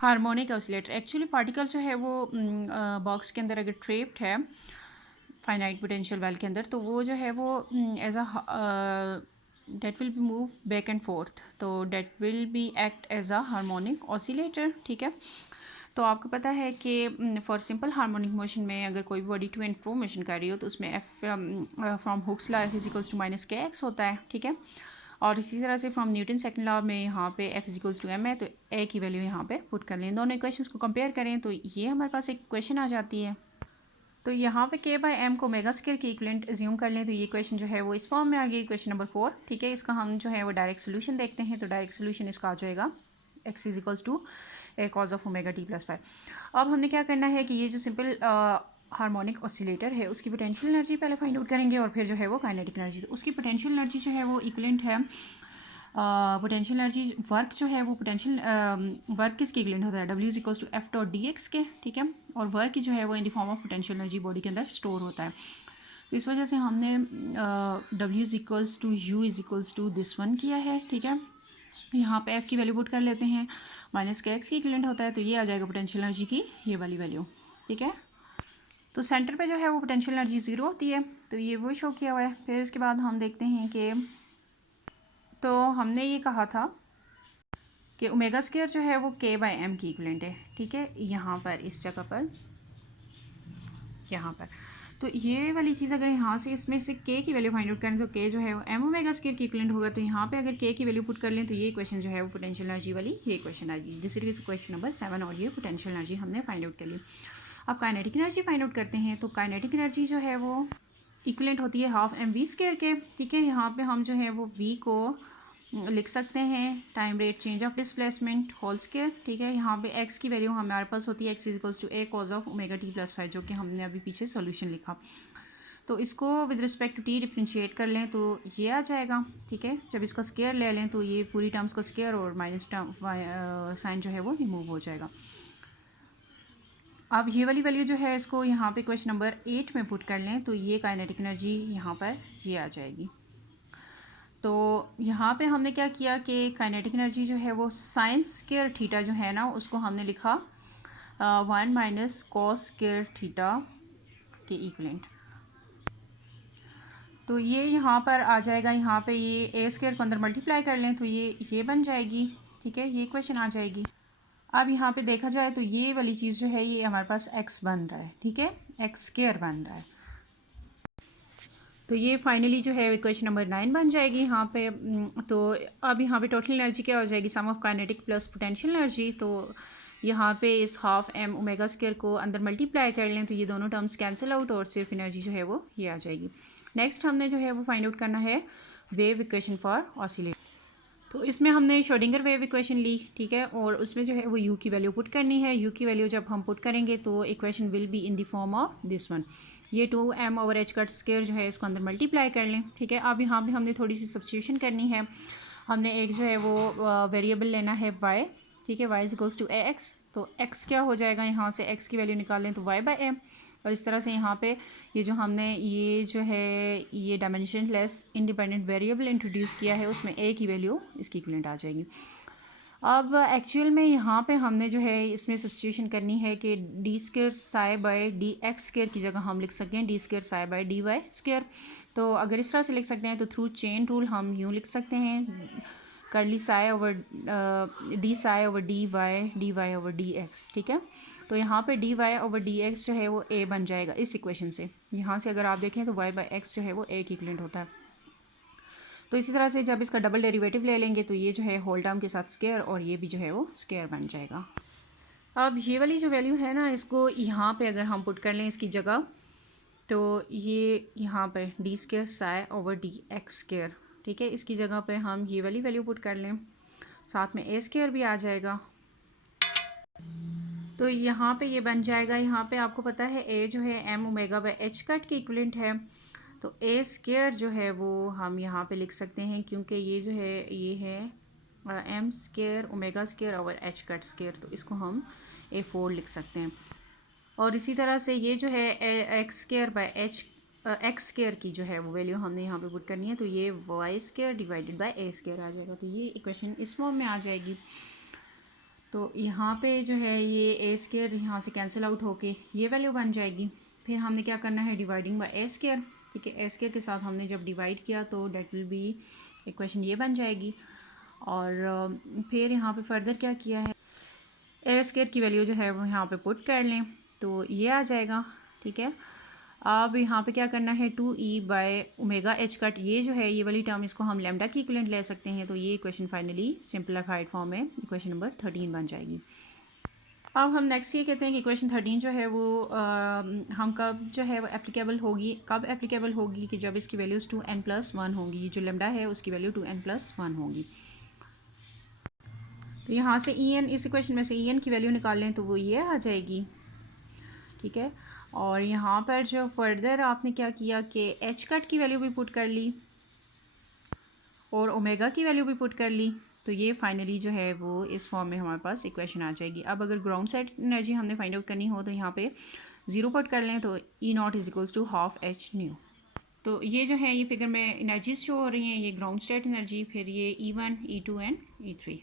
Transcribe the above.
Harmonic oscillator actually particle जो है वो बॉक्स के अंदर अगर ट्रेप्ड है फाइनाइट पोटेंशियल वेल के अंदर, तो वो जो है वो as a that will be move back and forth, तो that will be act as a harmonic oscillator. ठीक है, तो आपको पता है कि फॉर सिंपल हार्मोनिक मोशन में अगर कोई body to and fro motion कर रही हो तो उसमें F from Hooke's law is equals to minus k x होता है। ठीक है, और इसी तरह से फ्रॉम न्यूटन सेकंड लॉ में यहाँ पे एफ इजिकल्स टू एम है, तो ए की वैल्यू यहाँ पे पुट कर लें। दोनों इक्वेशंस को कंपेयर करें तो ये हमारे पास एक क्वेश्चन आ जाती है। तो यहाँ पे के बाई एम को मेगा स्केयर की इक्विवेलेंट एज्यूम कर लें, तो ये क्वेश्चन जो है वो इस फॉर्म में आ गई, क्वेश्चन नंबर 4। ठीक है, इसका हम जो है वो डायरेक्ट सोल्यूशन देखते हैं। तो डायरेक्ट सोल्यूशन इसका आ जाएगा x is equals to A cos of omega t plus 5। अब हमने क्या करना है कि ये जो सिंपल हार्मोनिक ऑसिलेटर है उसकी पोटेंशियल एनर्जी पहले फाइंड आउट करेंगे और फिर जो है वो काइनेटिक एनर्जी। तो उसकी पोटेंशियल एनर्जी जो है वो इक्विवेलेंट है पोटेंशियल एनर्जी वर्क जो है वो पोटेंशियल वर्क किसके इक्विवेलेंट होता है, W is equals to F dot D X के। ठीक है, और वर्क जो है वो in the form of potential energy body के अंदर स्टोर होता है। तो इस वजह से हमने W is equals to U is equals to this one किया है। ठीक है, यहाँ पे एफ की वैल्यू पुट कर लेते हैं, माइनस के एक्स की इक्विवेलेंट होता है, तो ये आ जाएगा पोटेंशियल एनर्जी की ये वाली वैल्यू। ठीक है, तो सेंटर पे जो है वो पोटेंशियल एनर्जी ज़ीरो होती है, तो ये वही शो किया हुआ है। फिर इसके बाद हम देखते हैं कि तो हमने ये कहा था कि ओमेगा स्क्वायर जो है वो के बाई एम की इक्विवेलेंट है। ठीक है, यहाँ पर इस जगह पर यहाँ पर तो ये वाली चीज़ अगर यहाँ से इसमें से के की वैल्यू फाइंड आउट करें तो के जो है वो एम ओमेगा स्क्वायर की इक्विवेलेंट होगा। तो यहाँ पे अगर के की वैल्यू पुट कर लें तो ये क्वेश्चन जो है वो पोटेंशियल एनर्जी वाली ये क्वेश्चन आएगी, जिससे कि क्वेश्चन नंबर 7 और ये पोटेंशियल एनर्जी हमने फाइंड आउट कर ली। अब काइनेटिक एनर्जी फाइंड आउट करते हैं। तो काइनेटिक एनर्जी जो है वो इक्विवेलेंट होती है हाफ एम वी स्क्वायर के। ठीक है, यहाँ पे हम जो है वो वी को लिख सकते हैं time rate change of displacement whole square. ठीक है, यहाँ पे एक्स की वैल्यू हमारे पास होती है x is equals to A cos of omega t plus 5, जो कि हमने अभी पीछे सॉल्यूशन लिखा। तो इसको with respect to T differentiate कर लें तो ये आ जाएगा। ठीक है, जब इसका स्क्वायर ले लें तो ये पूरी टर्म्स का स्क्वायर और माइनस टर्म साइन जो है वो रिमूव हो जाएगा। अब ये वाली वैल्यू जो है इसको यहाँ पे क्वेश्चन नंबर 8 में पुट कर लें तो ये काइनेटिक एनर्जी यहाँ पर ये आ जाएगी। तो यहाँ पे हमने क्या किया कि काइनेटिक एनर्जी जो है वो साइन स्क्वायर थीटा जो है ना उसको हमने लिखा 1 माइनस कॉस स्क्वायर थीटा के इक्विवेलेंट। तो ये यहाँ पर आ जाएगा, यहाँ पे ये ए स्क्वायर को अंदर मल्टीप्लाई कर लें तो ये बन जाएगी। ठीक है, ये क्वेश्चन आ जाएगी। अब यहाँ पे देखा जाए तो ये वाली चीज़ जो है ये हमारे पास एक्स बन रहा है। ठीक है, एक्स स्क्वायर बन रहा है, तो ये फाइनली जो है इक्वेशन नंबर 9 बन जाएगी यहाँ पे। तो अब यहाँ पे टोटल एनर्जी क्या हो जाएगी, sum of kinetic plus potential energy. तो यहाँ पे इस हाफ एम ओमेगा स्क्वायर को अंदर मल्टीप्लाई कर लें तो ये दोनों टर्म्स कैंसिल आउट और सिर्फ एनर्जी जो है वो ये आ जाएगी। नेक्स्ट हमने जो है वो फाइंड आउट करना है वेव इक्वेशन फॉर ऑसिलेटर। तो इसमें हमने श्रोडिंगर वेव इक्वेशन ली। ठीक है, और उसमें जो है वो यू की वैल्यू पुट करनी है। यू की वैल्यू जब हम पुट करेंगे तो equation will be in the form of this one. ये 2m over H cut square जो है इसको अंदर मल्टीप्लाई कर लें। ठीक है, अब यहाँ पे हमने थोड़ी सी सब्स्टिट्यूशन करनी है। हमने एक जो है वो वेरिएबल लेना है y। ठीक है, y is equals to A X, तो x क्या हो जाएगा, यहाँ से x की वैल्यू निकाल लें तो y बाई एम। और इस तरह से यहाँ पे ये जो हमने ये जो है ये dimension less independent variable introduce किया है उसमें a की वैल्यू इसकी इक्विवेलेंट आ जाएगी। अब एक्चुअल में यहाँ पे हमने जो है इसमें सब्स्टिट्यूशन करनी है कि D square psi by D X square की जगह हम लिख सकते हैं D square psi by D Y square. तो अगर इस तरह से लिख सकते हैं तो थ्रू चेन रूल हम यूँ लिख सकते हैं curly psi over D psi over D Y over D X. ठीक है, तो यहाँ पे D Y over D X जो है वो ए बन जाएगा इस इक्वेशन से। यहाँ से अगर आप देखें तो वाई बाई एक्स जो है वो ए की इक्विवेलेंट होता है। तो इसी तरह से जब इसका डबल डेरिवेटिव ले लेंगे तो ये जो है होल टर्म के साथ स्क्वायर और ये भी जो है वो स्क्वायर बन जाएगा। अब ये वाली जो वैल्यू है ना इसको यहाँ पे अगर हम पुट कर लें इसकी जगह तो ये यहाँ पे D square Sai over D X square. ठीक है, इसकी जगह पे हम ये वाली वैल्यू पुट कर लें, साथ में ए स्क्वायर भी आ जाएगा। तो यहाँ पे ये बन जाएगा, यहाँ पे आपको पता है ए जो है M omega by H cut की इक्विवेलेंट है। तो ए स्क्वायर जो है वो हम यहाँ पे लिख सकते हैं क्योंकि ये जो है ये है M square omega square over H cut square, तो इसको हम A4 लिख सकते हैं। और इसी तरह से ये जो है x square by H x square की जो है वो वैल्यू हमने यहाँ पे पुट करनी है, तो ये y square divided by a square आ जाएगा। तो ये इक्वेशन इस फॉर्म में आ जाएगी। तो यहाँ पे जो है ये ए स्केयर यहाँ से कैंसिल आउट होके ये वैल्यू बन जाएगी। फिर हमने क्या करना है, डिवाइडिंग बाय ए स्केयर, ठीक है। ए स्केयर के साथ हमने जब डिवाइड किया तो डेट विल बी इक्वेशन ये बन जाएगी। और फिर यहाँ पे फर्दर क्या किया है, ए स्केयर की वैल्यू जो है वो यहाँ पे पुट कर लें तो ये आ जाएगा, ठीक है। अब यहाँ पे क्या करना है, 2e by omega H cut, ये जो है ये वाली टर्म इसको हम लेमडा की इक्विवेलेंट ले सकते हैं। तो ये इक्वेशन फाइनली सिंपलीफाइड फॉर्म में इक्वेशन नंबर 13 बन जाएगी। अब हम नेक्स्ट ये कहते हैं कि इक्वेशन 13 जो है वो हम कब जो है वो एप्लीकेबल होगी, कब एप्लीकेबल होगी कि जब इसकी वैल्यूज़ 2n+1 होंगी, जो लेमडा है उसकी वैल्यू 2n+1 होगी। तो यहाँ से en, इस इक्वेशन में से en की वैल्यू निकाल लें तो वो ये आ जाएगी, ठीक है। और यहाँ पर जो फर्दर आपने क्या किया कि एच कट की वैल्यू भी पुट कर ली और ओमेगा की वैल्यू भी पुट कर ली, तो ये फाइनली जो है वो इस फॉर्म में हमारे पास इक्वेशन आ जाएगी। अब अगर ग्राउंड सेट एनर्जी हमने फाइंड आउट करनी हो तो यहाँ पे 0 पुट कर लें तो E0 = ½ तो ये जो है ये फिगर में एनर्जीज शो हो रही हैं, ये ग्राउंड स्टेट एनर्जी, फिर ये E1, E2 एंड E3।